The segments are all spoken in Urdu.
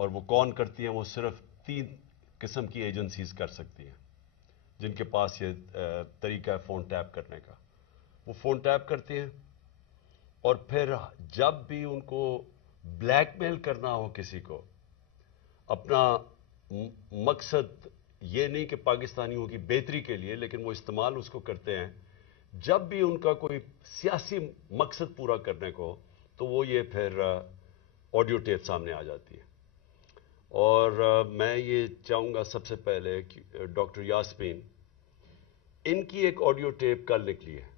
اور وہ کون کرتی ہیں؟ وہ صرف 3 قسم کی ایجنسیز کر سکتی ہیں جن کے پاس یہ طریقہ ہے فون ٹیپ کرنے کا. وہ فون ٹیپ کرتی ہیں اور پھر جب بھی ان کو بلیک میل کرنا ہو کسی کو، اپنا مقصد یہ نہیں کہ پاکستانیوں کی بہتری کے لیے، لیکن وہ استعمال اس کو کرتے ہیں جب بھی ان کا کوئی سیاسی مقصد پورا کرنے کو، تو وہ یہ پھر آڈیو ٹیپ سامنے آ جاتی ہے. اور میں یہ چاہوں گا سب سے پہلے کہ ڈاکٹر یاسمین، ان کی ایک آڈیو ٹیپ کل نکلی ہے.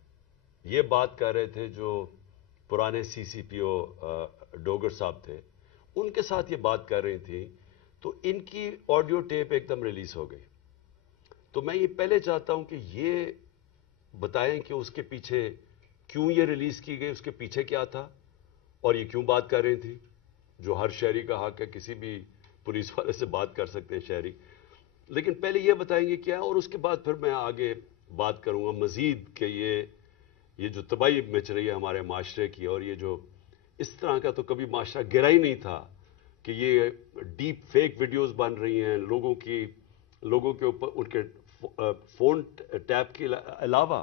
یہ بات کر رہے تھے جو پرانے سی سی پی او ڈوگر صاحب تھے، ان کے ساتھ یہ بات کر رہی تھی، تو ان کی آڈیو ٹیپ ایک دم ریلیز ہو گئی. تو میں یہ پہلے چاہتا ہوں کہ یہ بتائیں کہ اس کے پیچھے کیوں یہ ریلیز کی گئی، اس کے پیچھے کیا تھا، اور یہ کیوں بات کر رہی تھی، جو ہر شہری کا حق ہے، کسی بھی پولیس والے سے بات کر سکتے ہیں شہری. لیکن پہلے یہ بتائیں گے کیا، اور اس کے بعد پھر میں آگے بات کروں گا مزید کہ یہ جو تباہی مچ رہی ہے ہمارے معاشرے کی، اور یہ جو اس طرح کا تو کبھی معاشرہ گرا ہی نہیں تھا کہ یہ ڈیپ فیک ویڈیوز بن رہی ہیں لوگوں کے اوپر، ان کے فون ٹیپ کے علاوہ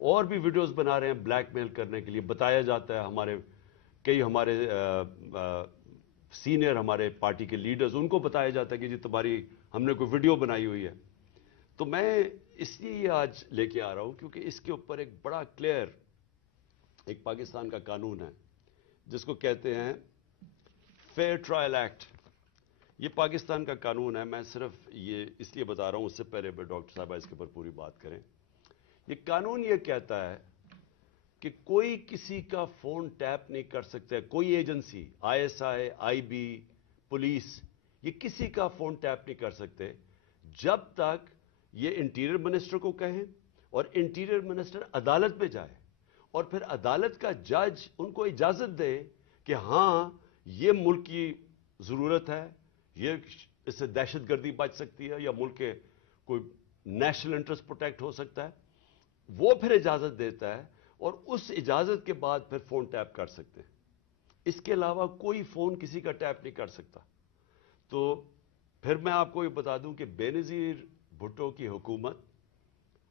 اور بھی ویڈیوز بنا رہے ہیں بلیک میل کرنے کے لیے. بتایا جاتا ہے کئی ہمارے سینئر ہمارے پارٹی کے لیڈرز، ان کو بتایا جاتا ہے کہ جی تمہاری ہم نے کوئی ویڈیو بنائی ہوئی ہے. تو میں اس لیے یہ آج لے کے آ رہا ہوں کیونکہ اس کے اوپر ایک بڑا کلیئر ایک پاکستان کا قانون ہے جس کو کہتے ہیں فیئر ٹرائل ایکٹ. یہ پاکستان کا قانون ہے. میں صرف یہ اس لیے بتا رہا ہوں، اس سے پہلے ڈاکٹر صاحبہ اس کے اوپر پوری بات کریں. یہ قانون یہ کہتا ہے کہ کوئی کسی کا فون ٹیپ نہیں کر سکتا. کوئی agency, I S I, I B, police, یہ کسی کا فون ٹیپ نہیں کر سکتے جب تک یہ انٹیریئر منسٹر کو کہیں اور انٹیریئر منسٹر عدالت میں جائے اور پھر عدالت کا جج ان کو اجازت دے کہ ہاں یہ ملک کی ضرورت ہے، یہ اس سے دہشت گردی بچ سکتی ہے یا ملک کے کوئی نیشنل انٹرسٹ پروٹیکٹ ہو سکتا ہے. وہ پھر اجازت دیتا ہے اور اس اجازت کے بعد پھر فون ٹیپ کر سکتے ہیں. اس کے علاوہ کوئی فون کسی کا ٹیپ نہیں کر سکتا. تو پھر میں آپ کو یہ بتا دوں کہ بے نظیر بھٹو کی حکومت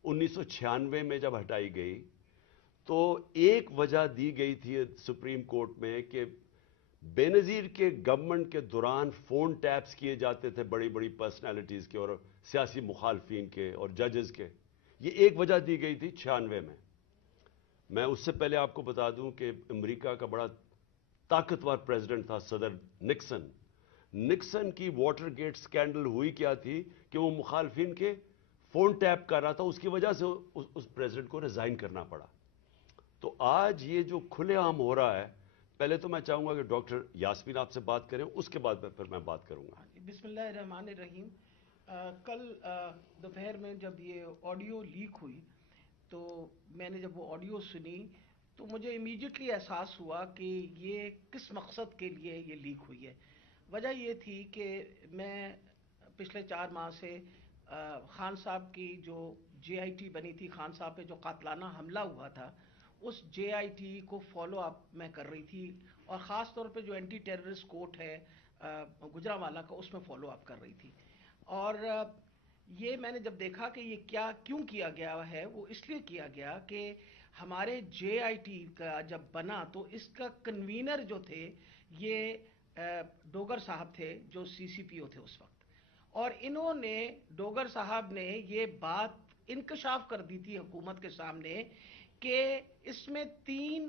1996 میں جب ہٹائی گئی تو ایک وجہ دی گئی تھی سپریم کورٹ میں کہ بے نظیر کے گورنمنٹ کے دوران فون ٹیپس کیے جاتے تھے بڑی بڑی پرسنالٹیز کے اور سیاسی مخالفین کے اور ججز کے. یہ ایک وجہ دی گئی تھی 96 میں. میں اس سے پہلے آپ کو بتا دوں کہ امریکہ کا بڑا طاقتور پریزیڈنٹ تھا صدر نکسن. نکسن کی واٹر گیٹ سکینڈل ہوئی کیا تھی کہ وہ مخالفین کے فون ٹیپ کر رہا تھا، اس کی وجہ سے اس پریزیڈنٹ کو ریزائن کرنا پڑا. تو آج یہ جو کھلے عام ہو رہا ہے، پہلے تو میں چاہوں گا کہ ڈاکٹر یاسمین آپ سے بات کریں، اس کے بعد پھر میں بات کروں گا. بسم اللہ الرحمن الرحیم. کل دوپہر میں جب یہ آڈیو لیک ہوئی تو میں نے جب وہ آڈیو سنی تو مجھے امیڈیٹلی احساس ہوا کہ یہ کس مقصد کے لیے یہ لیک ہوئی ہے. وجہ یہ تھی کہ میں پچھلے 4 ماہ سے خان صاحب کی جو جے آئی ٹی بنی تھی، خان صاحب پہ جو قاتلانہ حملہ ہوا تھا، اس جے آئی ٹی کو فالو اپ میں کر رہی تھی، اور خاص طور پہ جو اینٹی ٹیررسٹ کورٹ ہے گجرانوالہ کا، اس میں فالو اپ کر رہی تھی. اور یہ میں نے جب دیکھا کہ یہ کیوں کیا گیا ہے، وہ اس لیے کیا گیا کہ ہمارے جے آئی ٹی کا جب بنا تو اس کا کنوینر جو تھے یہ ڈوگر صاحب تھے جو سی سی پی او تھے اس وقت. اور انہوں نے ڈوگر صاحب نے یہ بات انکشاف کر دی تھی حکومت کے سامنے کہ اس میں 3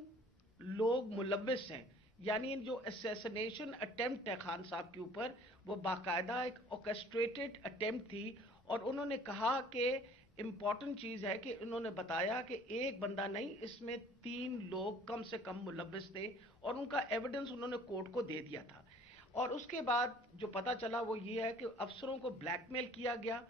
لوگ ملوث ہیں. یعنی جو اسیسنیشن اٹیمپٹ ہے خان صاحب کے اوپر، وہ باقاعدہ ایک آرکسٹریٹڈ اٹیمپٹ تھی. اور انہوں نے کہا کہ امپورٹنٹ چیز ہے کہ انہوں نے بتایا کہ ایک بندہ نہیں، اس میں 3 لوگ کم سے کم ملوث تھے، اور ان کا ایویڈنس انہوں نے کورٹ کو دے دیا تھا. اور اس کے بعد جو پتا چلا وہ یہ ہے کہ افسروں کو بلیک میل کیا گیا.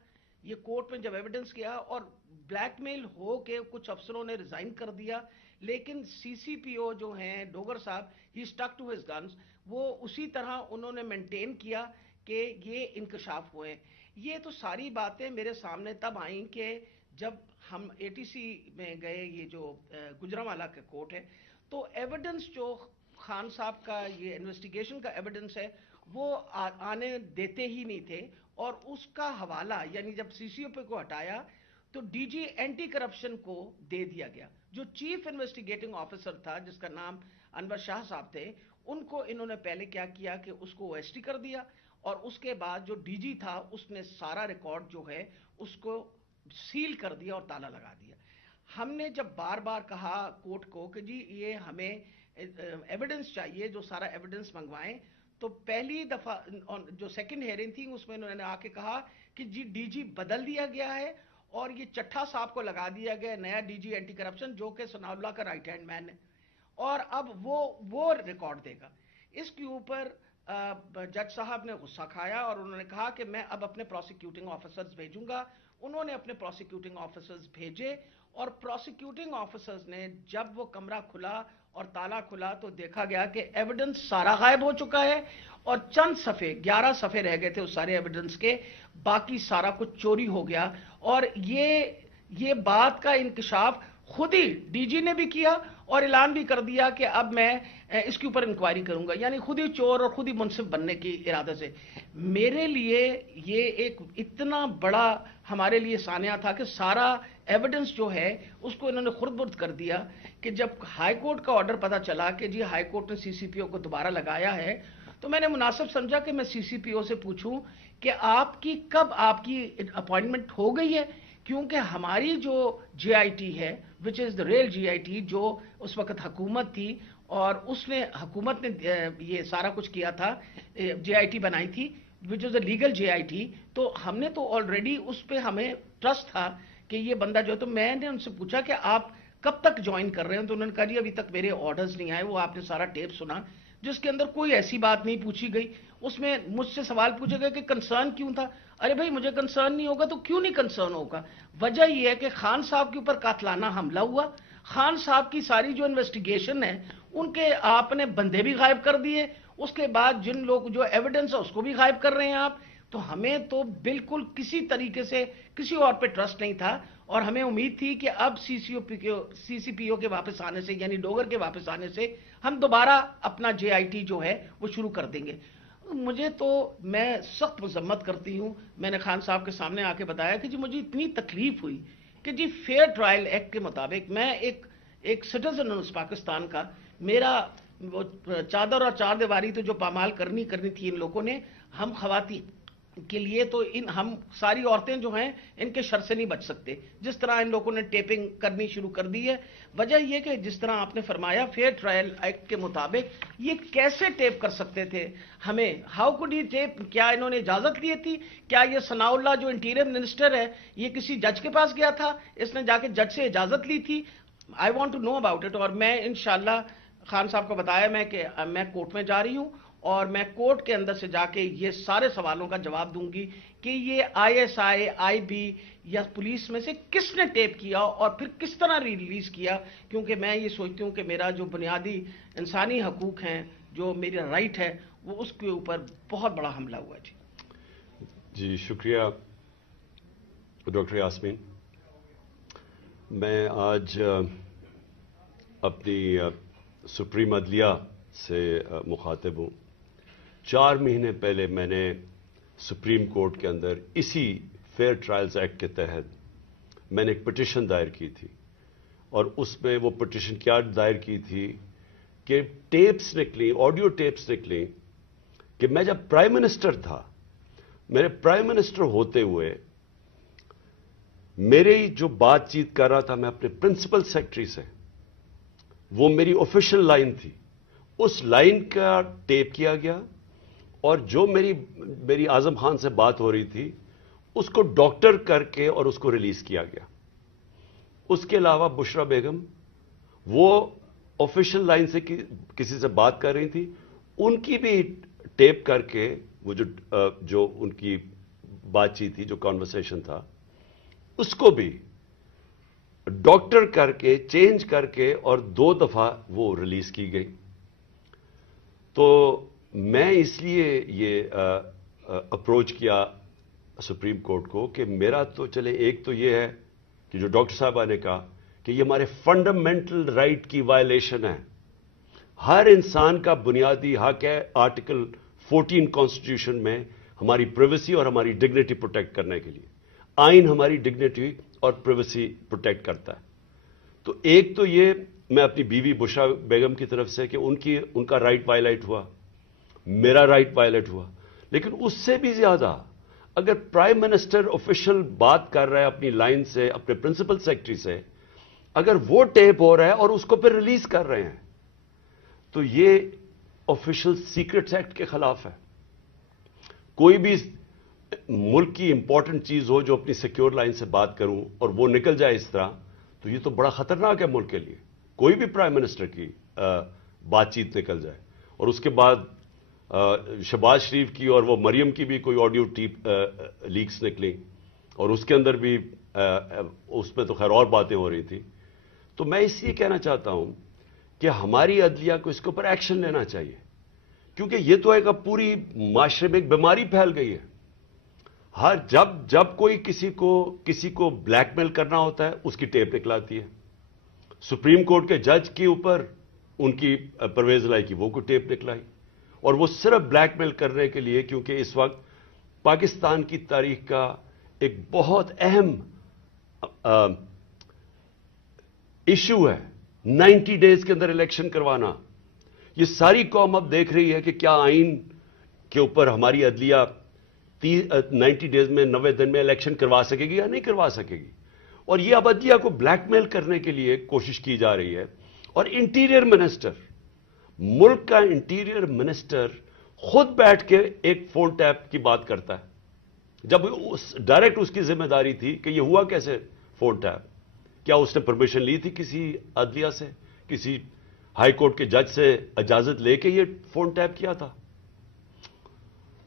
یہ کورٹ میں جب ایویڈنس کیا اور بلیک میل ہو کے کچھ افسروں نے ریزائن کر دیا، لیکن سی سی پی او جو ہیں ڈوگر صاحب، ہی اسٹک ٹو ہز گنز، وہ اسی طرح انہوں نے مینٹین کیا کہ یہ انکشاف ہوئے. یہ تو ساری باتیں میرے سامنے تب آئیں کہ جب ہم ATC میں گئے، یہ جو گجرانوالہ کا کورٹ ہے، تو ایویڈنس جو خان صاحب کا یہ انویسٹیگیشن کا ایویڈنس ہے وہ آنے دیتے ہی نہیں تھے، اور اس کا حوالہ یعنی جب سی سی او پی کو ہٹایا تو ڈی جی اینٹی کرپشن کو دے دیا گیا. جو چیف انویسٹیگیٹنگ آفیسر تھا جس کا نام انور شاہ صاحب تھے، ان کو انہوں نے پہلے کیا کیا کہ اس کو او ایس ٹی کر دیا، اور اس کے بعد جو ڈی جی تھا اس نے سارا ریکارڈ جو ہے اس کو سیل کر دیا اور تالا لگا دیا. ہم نے جب بار بار کہا کورٹ کو کہ جی یہ ہمیں ایویڈنس چاہیے، جو سارا ایویڈنس منگوائیں، تو پہلی دفعہ جو سیکنڈ ہیئرنگ تھی اس میں انہوں نے آ کے کہا کہ جی ڈی جی بدل دیا گیا ہے اور یہ چٹھا صاحب کو لگا دیا گیا نیا ڈی جی اینٹی کرپشن جو کہ ثناء اللہ کا رائٹ ہینڈ مین ہے، اور اب وہ ریکارڈ دے گا. اس کے اوپر جج صاحب نے غصہ کھایا اور انہوں نے کہا کہ میں اب اپنے پروسیکیوٹنگ آفیسرز بھیجوں گا. انہوں نے اپنے پروسیکیوٹنگ آفیسرز بھیجے، اور پروسیکیوٹنگ آفیسرز نے جب وہ کمرہ کھلا اور تالا کھلا تو دیکھا گیا کہ ایویڈنس سارا غائب ہو چکا ہے، اور چند صفحے 11 صفحے رہ گئے تھے اس سارے ایویڈنس کے، باقی سارا کچھ چوری ہو گیا. اور یہ بات کا انکشاف خود ہی ڈی جی نے بھی کیا اور اعلان بھی کر دیا کہ اب میں اس کے اوپر انکوائری کروں گا، یعنی خود ہی چور اور خود ہی منصف بننے کی ارادے سے. میرے لیے یہ ایک اتنا بڑا ہمارے لیے سانحہ تھا کہ سارا ایویڈنس جو ہے اس کو انہوں نے خرد برد کر دیا، کہ جب ہائی کورٹ کا آرڈر پتا چلا کہ جی ہائی کورٹ نے سی سی پی او کو دوبارہ لگایا ہے، تو میں نے مناسب سمجھا کہ میں سی سی پی او سے پوچھوں کہ کب آپ کی اپوائنٹمنٹ ہو گئی ہے، کیونکہ ہماری جو جے آئی ٹی ہے وچ از دا ریل جے آئی ٹی، جو اس وقت حکومت تھی اور حکومت نے یہ سارا کچھ کیا تھا، جے آئی ٹی بنائی تھی وچ از a legal J I T, تو ہم نے تو آلریڈی اس پہ ہمیں ٹرسٹ تھا کہ یہ بندہ جو ہے. تو میں نے ان سے پوچھا کہ آپ کب تک جوائن کر رہے ہیں، تو انہوں نے کہا جی ابھی تک میرے آرڈرز نہیں آئے. وہ آپ نے سارا ٹیپ سنا جس کے اندر کوئی ایسی بات نہیں پوچھی گئی. اس میں مجھ سے سوال پوچھے گئے کہ کنسرن کیوں تھا. ارے بھائی مجھے کنسرن نہیں ہوگا تو کیوں نہیں کنسرن ہوگا؟ وجہ یہ ہے کہ خان صاحب کے اوپر قاتلانہ حملہ ہوا، خان صاحب کی ساری جو انویسٹیگیشن ہے ان کے آپ نے بندے بھی غائب کر دیے، اس کے بعد جن لوگ جو ایویڈنس ہے اس کو بھی غائب کر رہے ہیں آپ. تو ہمیں تو بالکل کسی طریقے سے کسی اور پہ ٹرسٹ نہیں تھا، اور ہمیں امید تھی کہ اب سی سی پی او کے واپس آنے سے، یعنی ڈوگر کے واپس آنے سے ہم دوبارہ اپنا جے آئی ٹی جو ہے وہ شروع کر دیں گے. میں سخت مذمت کرتی ہوں. میں نے خان صاحب کے سامنے آ کے بتایا کہ جی مجھے اتنی تکلیف ہوئی کہ جی فیئر ٹرائل ایکٹ کے مطابق میں ایک سٹیزن ہوں اس پاکستان کا، میرا وہ چادر اور چار دیواری تو جو پامال کرنی تھی ان لوگوں نے، ہم خواتین کے لیے تو ہم ساری عورتیں جو ہیں ان کے شر سے نہیں بچ سکتے. جس طرح ان لوگوں نے ٹیپنگ کرنی شروع کر دی ہے، وجہ یہ کہ جس طرح آپ نے فرمایا فیئر ٹرائل ایکٹ کے مطابق یہ کیسے ٹیپ کر سکتے تھے ہمیں؟ ہاؤ کوڈ یہ ٹیپ؟ کیا انہوں نے اجازت لی تھی؟ کیا یہ ثناء اللہ جو انٹیریئر منسٹر ہے یہ کسی جج کے پاس گیا تھا؟ اس نے جا کے جج سے اجازت لی تھی؟ I want to know about it. اور میں انشاءاللہ خان صاحب کو بتایا کہ میں کورٹ میں جا رہی ہوں اور میں کورٹ کے اندر سے جا کے یہ سارے سوالوں کا جواب دوں گی کہ یہ آئی ایس آئی بی یا پولیس میں سے کس نے ٹیپ کیا اور پھر کس طرح ریلیز کیا. کیونکہ میں یہ سوچتی ہوں کہ میرا جو بنیادی انسانی حقوق ہیں، جو میرا رائٹ ہے، وہ اس کے اوپر بہت بڑا حملہ ہوا. جی شکریہ ڈاکٹر یاسمین. میں آج اپنی سپریم عدلیہ سے مخاطب ہوں. 4 مہینے پہلے میں نے سپریم کورٹ کے اندر اسی فیئر ٹرائلز ایکٹ کے تحت میں نے ایک پٹیشن دائر کی تھی، اور اس میں وہ پٹیشن کیا دائر کی تھی کہ ٹیپس نکلی، آڈیو ٹیپس نکلی کہ میں جب پرائم منسٹر تھا، میرے پرائم منسٹر ہوتے ہوئے میرے جو بات چیت کر رہا تھا میں اپنے پرنسپل سیکرٹری سے، وہ میری آفیشیل لائن تھی، اس لائن کا ٹیپ کیا گیا، اور جو میری اعظم خان سے بات ہو رہی تھی اس کو ڈاکٹر کر کے اور اس کو ریلیز کیا گیا. اس کے علاوہ بشرا بیگم وہ آفیشیل لائن سے کسی سے بات کر رہی تھی، ان کی بھی ٹیپ کر کے وہ جو ان کی بات چیت تھی، جو کانورسیشن تھا، اس کو بھی ڈاکٹر کر کے چینج کر کے اور 2 دفعہ وہ ریلیز کی گئی. تو میں اس لیے یہ اپروچ کیا سپریم کورٹ کو کہ میرا تو چلے، ایک تو یہ ہے کہ جو ڈاکٹر صاحبہ نے کہا کہ یہ ہمارے فنڈامنٹل رائٹ کی وائلیشن ہے. ہر انسان کا بنیادی حق ہے آرٹیکل 14 کانسٹیٹیوشن میں ہماری پرائیویسی اور ہماری ڈگنیٹی پروٹیکٹ کرنے کے لیے. آئین ہماری ڈگنیٹی اور پرائیویسی پروٹیکٹ کرتا ہے. تو ایک تو یہ میں اپنی بیوی بشرا بیگم کی طرف سے کہ ان کا رائٹ وائلیٹ ہوا, میرا رائٹ وائلیٹ ہوا. لیکن اس سے بھی زیادہ اگر پرائم منسٹر آفیشل بات کر رہا ہے اپنی لائن سے, اپنے پرنسپل سیکرٹری سے, اگر وہ ٹیپ ہو رہا ہے اور اس کو پھر ریلیز کر رہے ہیں تو یہ آفیشل سیکرٹس ایکٹ کے خلاف ہے. کوئی بھی ملک کی امپورٹنٹ چیز ہو جو اپنی سیکیور لائن سے بات کروں اور وہ نکل جائے اس طرح, تو یہ تو بڑا خطرناک ہے ملک کے لیے. کوئی بھی پرائم منسٹر کی بات چیت نکل جائے. اور اس کے بعد شہباز شریف کی اور وہ مریم کی بھی کوئی آڈیو ٹیپ لیکس نکلی, اور اس کے اندر بھی اس میں تو خیر اور باتیں ہو رہی تھی. تو میں اس لیے کہنا چاہتا ہوں کہ ہماری عدلیہ کو اس کے اوپر ایکشن لینا چاہیے, کیونکہ یہ تو ایک اب پوری معاشرے میں ایک بیماری پھیل گئی ہے. ہر جب کوئی کسی کو بلیک میل کرنا ہوتا ہے اس کی ٹیپ نکلاتی ہے. سپریم کورٹ کے جج کے اوپر ان کی پرویز لائی کی وہ کو ٹیپ نکلائی, اور وہ صرف بلیک میل کرنے کے لیے, کیونکہ اس وقت پاکستان کی تاریخ کا ایک بہت اہم ایشو ہے 90 ڈیز کے اندر الیکشن کروانا. یہ ساری قوم اب دیکھ رہی ہے کہ کیا آئین کے اوپر ہماری عدلیہ 90 ڈیز میں 90 دن میں الیکشن کروا سکے گی یا نہیں کروا سکے گی. اور یہ اب عدلیہ کو بلیک میل کرنے کے لیے کوشش کی جا رہی ہے. اور انٹیریئر منسٹر, ملک کا انٹیریئر منسٹر خود بیٹھ کے ایک فون ٹیپ کی بات کرتا ہے, جب ڈائریکٹ اس کی ذمہ داری تھی کہ یہ ہوا کیسے فون ٹیپ. کیا اس نے پرمیشن لی تھی کسی عدلیہ سے, کسی ہائی کورٹ کے جج سے اجازت لے کے یہ فون ٹیپ کیا تھا؟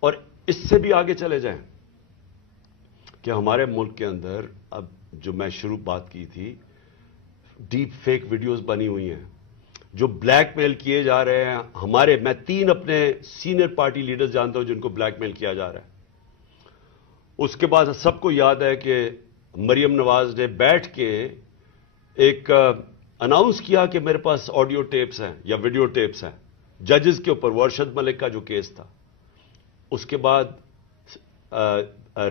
اور اس سے بھی آگے چلے جائیں کہ ہمارے ملک کے اندر اب جو میں شروع بات کی تھی, ڈیپ فیک ویڈیوز بنی ہوئی ہیں جو بلیک میل کیے جا رہے ہیں. میں 3 اپنے سینئر پارٹی لیڈرز جانتا ہوں جن کو بلیک میل کیا جا رہا ہے. اس کے بعد سب کو یاد ہے کہ مریم نواز نے بیٹھ کے ایک اناؤنس کیا کہ میرے پاس آڈیو ٹیپس ہیں یا ویڈیو ٹیپس ہیں ججز کے اوپر, وہ ارشد ملک کا جو کیس تھا. اس کے بعد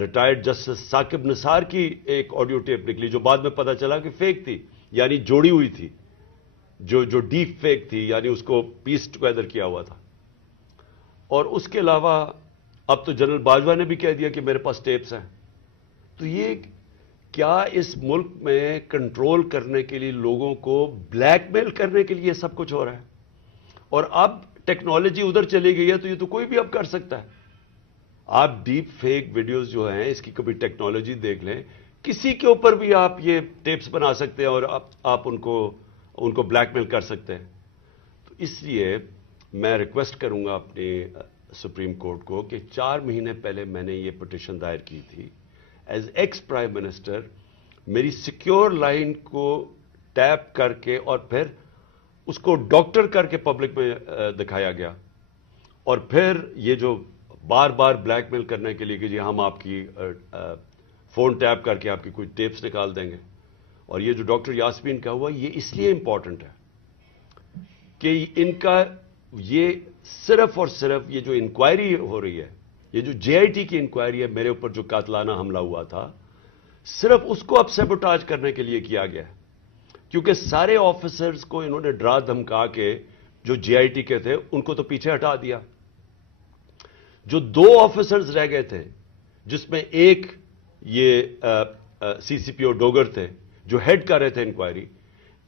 ریٹائرڈ جسٹس ثاقب نثار کی ایک آڈیو ٹیپ نکلی جو بعد میں پتا چلا کہ فیک تھی, یعنی جوڑی ہوئی تھی, جو ڈیپ فیک تھی, یعنی اس کو پیس ٹوگیدر کیا ہوا تھا. اور اس کے علاوہ اب تو جنرل باجوہ نے بھی کہہ دیا کہ میرے پاس ٹیپس ہیں. تو یہ کیا اس ملک میں کنٹرول کرنے کے لیے, لوگوں کو بلیک میل کرنے کے لیے سب کچھ ہو رہا ہے؟ اور اب ٹیکنالوجی ادھر چلی گئی ہے تو یہ تو کوئی بھی اب کر سکتا ہے. آپ ڈیپ فیک ویڈیوز جو ہیں اس کی کبھی ٹیکنالوجی دیکھ لیں, کسی کے اوپر بھی آپ یہ ٹیپس بنا سکتے ہیں اور آپ ان کو بلیک میل کر سکتے ہیں. تو اس لیے میں ریکویسٹ کروں گا اپنے سپریم کورٹ کو کہ 4 مہینے پہلے میں نے یہ پٹیشن دائر کی تھی. ایز ایکس پرائم منسٹر میری سیکیور لائن کو ٹیپ کر کے اور پھر اس کو ڈاکٹر کر کے پبلک میں دکھایا گیا, اور پھر یہ جو بار بار بلیک میل کرنے کے لیے کہ جی ہم آپ کی فون ٹیپ کر کے آپ کی کوئی ٹیپس نکال دیں گے. اور یہ جو ڈاکٹر یاسمین کا ہوا یہ اس لیے امپورٹنٹ ہے کہ ان کا یہ صرف اور صرف یہ جو انکوائری ہو رہی ہے, یہ جو جے آئی ٹی کی انکوائری ہے میرے اوپر جو قاتلانہ حملہ ہوا تھا, صرف اس کو اب سیبوٹاج کرنے کے لیے کیا گیا ہے. کیونکہ سارے آفیسرز کو انہوں نے ڈرا دھمکا کے جو جے آئی ٹی کے تھے ان کو تو پیچھے ہٹا دیا. جو 2 آفیسرز رہ گئے تھے جس میں ایک یہ سی سی پی او ڈوگر تھے جو ہیڈ کر رہے تھے انکوائری,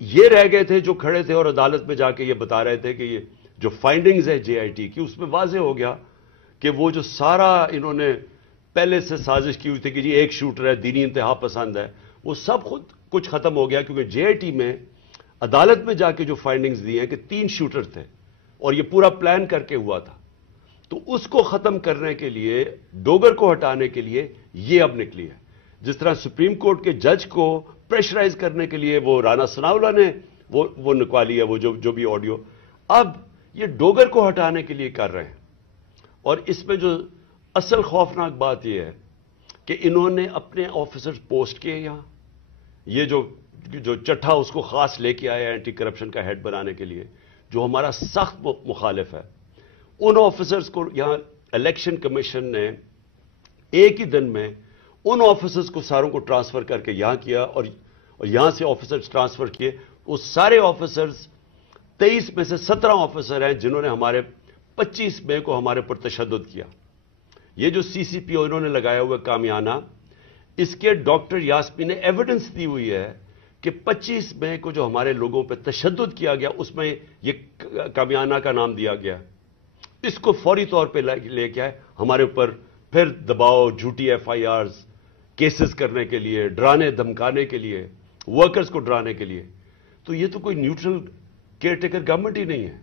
یہ رہ گئے تھے جو کھڑے تھے اور عدالت میں جا کے یہ بتا رہے تھے کہ یہ جو فائنڈنگز ہے جے آئی ٹی کی اس میں واضح ہو گیا کہ وہ جو سارا انہوں نے پہلے سے سازش کی ہوئی تھی کہ جی ایک شوٹر ہے, دینی انتہا پسند ہے, وہ سب خود کچھ ختم ہو گیا. کیونکہ جے آئی ٹی میں عدالت میں جا کے جو فائنڈنگز دی ہیں کہ 3 شوٹر تھے اور یہ پورا پلان کر کے ہوا تھا. تو اس کو ختم کرنے کے لیے, ڈوگر کو ہٹانے کے لیے یہ اب نکلی ہے. جس طرح سپریم کورٹ کے جج کو پریشرائز کرنے کے لیے وہ رانا ثناءاللہ نے وہ نکوالی ہے, وہ جو بھی آڈیو, اب یہ ڈوگر کو ہٹانے کے لیے کر رہے ہیں. اور اس میں جو اصل خوفناک بات یہ ہے کہ انہوں نے اپنے آفیسر پوسٹ کیے یہاں, یہ جو چٹھا اس کو خاص لے کے آیا اینٹی کرپشن کا ہیڈ بنانے کے لیے, جو ہمارا سخت مخالف ہے، ان آفیسرز کو یہاں الیکشن کمیشن نے ایک ہی دن میں ان آفیسرز کو ساروں کو ٹرانسفر کر کے یہاں کیا، اور یہاں سے آفیسرز ٹرانسفر کیے. وہ سارے آفیسرز 23 میں سے 17 آفیسر ہیں جنہوں نے ہمارے 25 مئی کو ہمارے پر تشدد کیا. یہ جو سی سی پی او انہوں نے لگایا ہوا کامیانہ، اس کے ڈاکٹر یاسمین نے ایویڈنس دی ہوئی ہے کہ 25 مئی کو جو ہمارے لوگوں پہ تشدد کیا گیا اس میں یہ کامیانہ کا نام دیا گیا. اس کو فوری طور پہ لے کے آئے ہمارے اوپر پھر دباؤ، جھوٹی ایف آئی آرز کیسز کرنے کے لیے، ڈرانے دھمکانے کے لیے، ورکرز کو ڈرانے کے لیے. تو یہ تو کوئی نیوٹرل کیئر ٹیکر گورنمنٹ ہی نہیں ہے.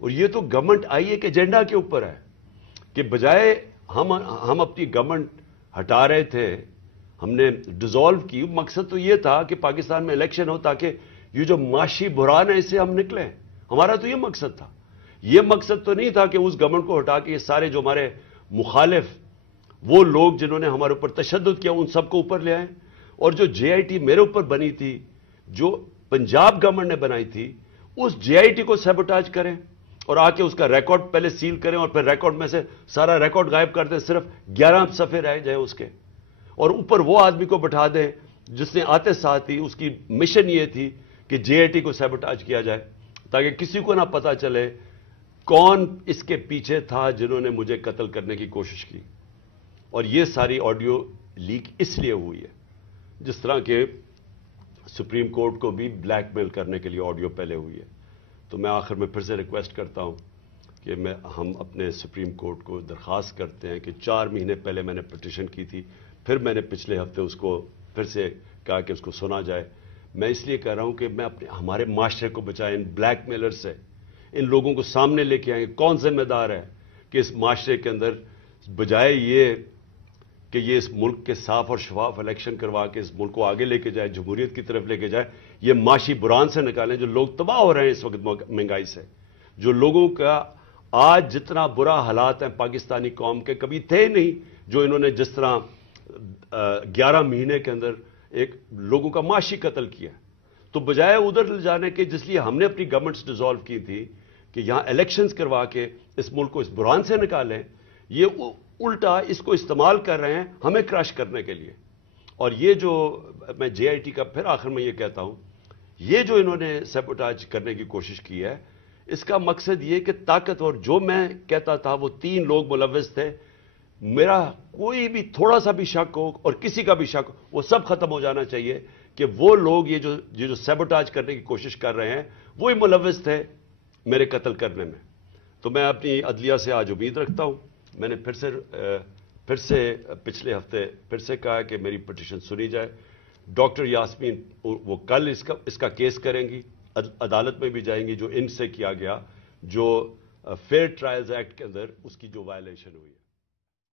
اور یہ تو گورنمنٹ آئی ایک ایجنڈا کے اوپر ہے کہ بجائے ہم اپنی گورنمنٹ ہٹا رہے تھے، ہم نے ڈیزالو کی. مقصد تو یہ تھا کہ پاکستان میں الیکشن ہو تاکہ یہ جو معاشی بحران ہے اس سے ہم نکلیں. ہمارا تو یہ مقصد تھا. یہ مقصد تو نہیں تھا کہ اس گورنمنٹ کو ہٹا کے یہ سارے جو ہمارے مخالف وہ لوگ جنہوں نے ہمارے اوپر تشدد کیا ان سب کو اوپر لے آئیں. اور جو جے آئی ٹی میرے اوپر بنی تھی، جو پنجاب گورنمنٹ نے بنائی تھی، اس جے آئی ٹی کو سیبوٹاج کریں اور آ کے اس کا ریکارڈ پہلے سیل کریں اور پھر ریکارڈ میں سے سارا ریکارڈ غائب کر دیں، صرف 11 صفحے رہ جائیں اس کے، اور اوپر وہ آدمی کو بٹھا دیں جس نے آتے ساتھ ہی اس کی مشن یہ تھی کہ جے آئی ٹی کو سیبوٹاج کیا جائے تاکہ کسی کو نہ پتا چلے کون اس کے پیچھے تھا جنہوں نے مجھے قتل کرنے کی کوشش کی. اور یہ ساری آڈیو لیک اس لیے ہوئی ہے، جس طرح کہ سپریم کورٹ کو بھی بلیک میل کرنے کے لیے آڈیو پہلے ہوئی ہے. تو میں آخر میں پھر سے ریکویسٹ کرتا ہوں کہ ہم اپنے سپریم کورٹ کو درخواست کرتے ہیں کہ 4 مہینے پہلے میں نے پٹیشن کی تھی، پھر میں نے پچھلے ہفتے اس کو پھر سے کہا کہ اس کو سنا جائے. میں اس لیے کہہ رہا ہوں کہ میں ہمارے معاشرے کو بچائیں ان بلیک میلر سے. ان لوگوں کو سامنے لے کے آئیں. کون ذمہ دار ہے کہ اس معاشرے کے اندر بجائے یہ کہ یہ اس ملک کے صاف اور شفاف الیکشن کروا کے اس ملک کو آگے لے کے جائے، جمہوریت کی طرف لے کے جائے، یہ معاشی بحران سے نکالیں. جو لوگ تباہ ہو رہے ہیں اس وقت مہنگائی سے، جو لوگوں کا آج جتنا برا حالات ہیں پاکستانی قوم کے کبھی تھے نہیں، جو انہوں نے جس طرح 11 مہینے کے اندر ایک لوگوں کا معاشی قتل کیا. تو بجائے ادھر لے جانے کے جس لیے ہم نے اپنی گورنمنٹس ڈیزالو کی تھی کہ یہاں الیکشنز کروا کے اس ملک کو اس بحران سے نکالیں، یہ الٹا اس کو استعمال کر رہے ہیں ہمیں کراش کرنے کے لیے. اور یہ جو میں جے آئی ٹی کا پھر آخر میں یہ کہتا ہوں، یہ جو انہوں نے سیبوٹاج کرنے کی کوشش کی ہے، اس کا مقصد یہ کہ طاقتور، جو میں کہتا تھا وہ 3 لوگ ملوث تھے، میرا کوئی بھی تھوڑا سا بھی شک ہو اور کسی کا بھی شک ہو وہ سب ختم ہو جانا چاہیے کہ وہ لوگ یہ جو سیبوٹاج کرنے کی کوشش کر رہے ہیں وہی ملوث تھے میرے قتل کرنے میں. تو میں اپنی عدلیہ سے آج امید رکھتا ہوں. میں نے پھر سے پچھلے ہفتے پھر سے کہا کہ میری پٹیشن سنی جائے. ڈاکٹر یاسمین وہ کل اس کا کیس کریں گی، عدالت میں بھی جائیں گی جو ان سے کیا گیا، جو فیئر ٹرائلز ایکٹ کے اندر اس کی جو وائلیشن ہوئی ہے.